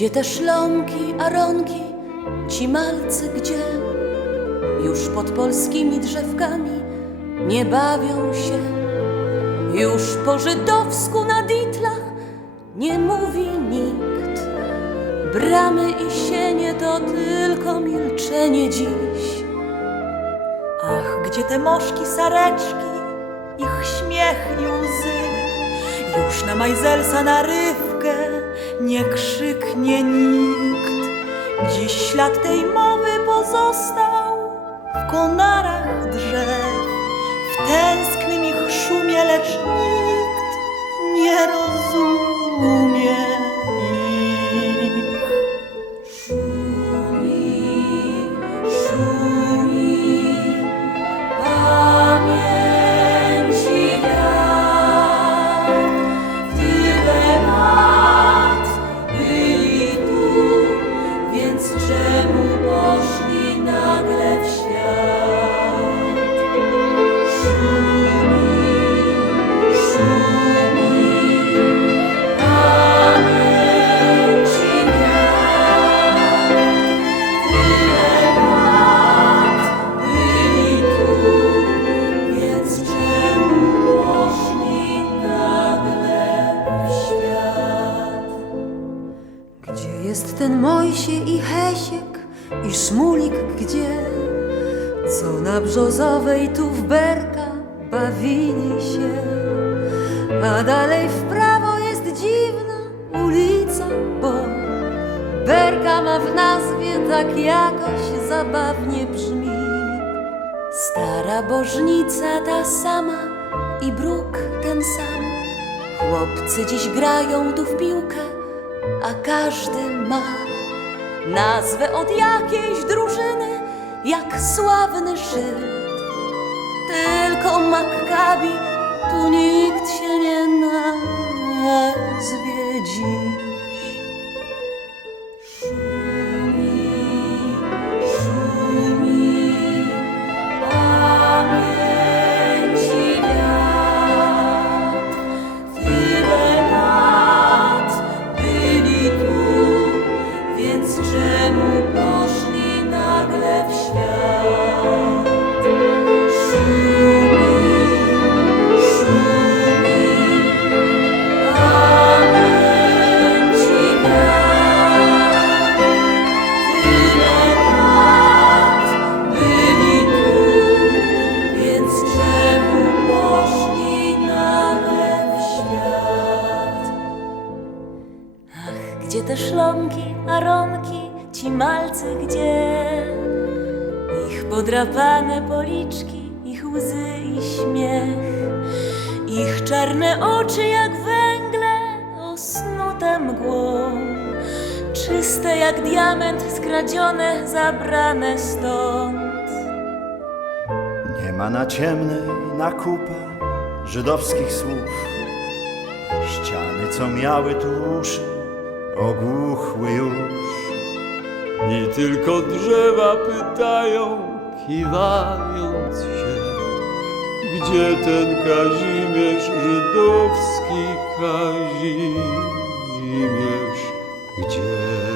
Gdzie te szlomki, aronki, ci malcy gdzie? Już pod polskimi drzewkami nie bawią się. Już po żydowsku na ditlach nie mówi nikt. Bramy i sienie to tylko milczenie dziś. Ach, gdzie te moszki, sareczki, ich śmiech i łzy. Już na Majzelsa narywkę nie krzyknie nikt. Dziś ślad tej mowy pozostał w konarach drzew, w tęsknym ich szumie, lecz nikt nie rozumie Hesiek i Szmulik gdzie? Co na Brzozowej tu w Berka bawili się A dalej w prawo jest dziwna ulica, bo Berka ma w nazwie tak jakoś zabawnie brzmi Stara bożnica ta sama i bruk ten sam. Chłopcy dziś grają tu w piłkę, a każdy ma nazwę od jakiejś drużyny, jak sławny Żyd. Tylko Maccabi tu nikt się nie nazwie dziś. Te szlomki, aronki, ci malcy gdzie? Ich podrapane policzki, ich łzy i śmiech, ich czarne oczy jak węgle osnute mgłą, czyste jak diament, skradzione, zabrane stąd. Nie ma na ciemnej na kupa żydowskich słów. Ściany, co miały tu uszy, ogłuchły już. I tylko drzewa pytają, kiwając się, gdzie ten Kazimierz żydowski Kazimierz, gdzie?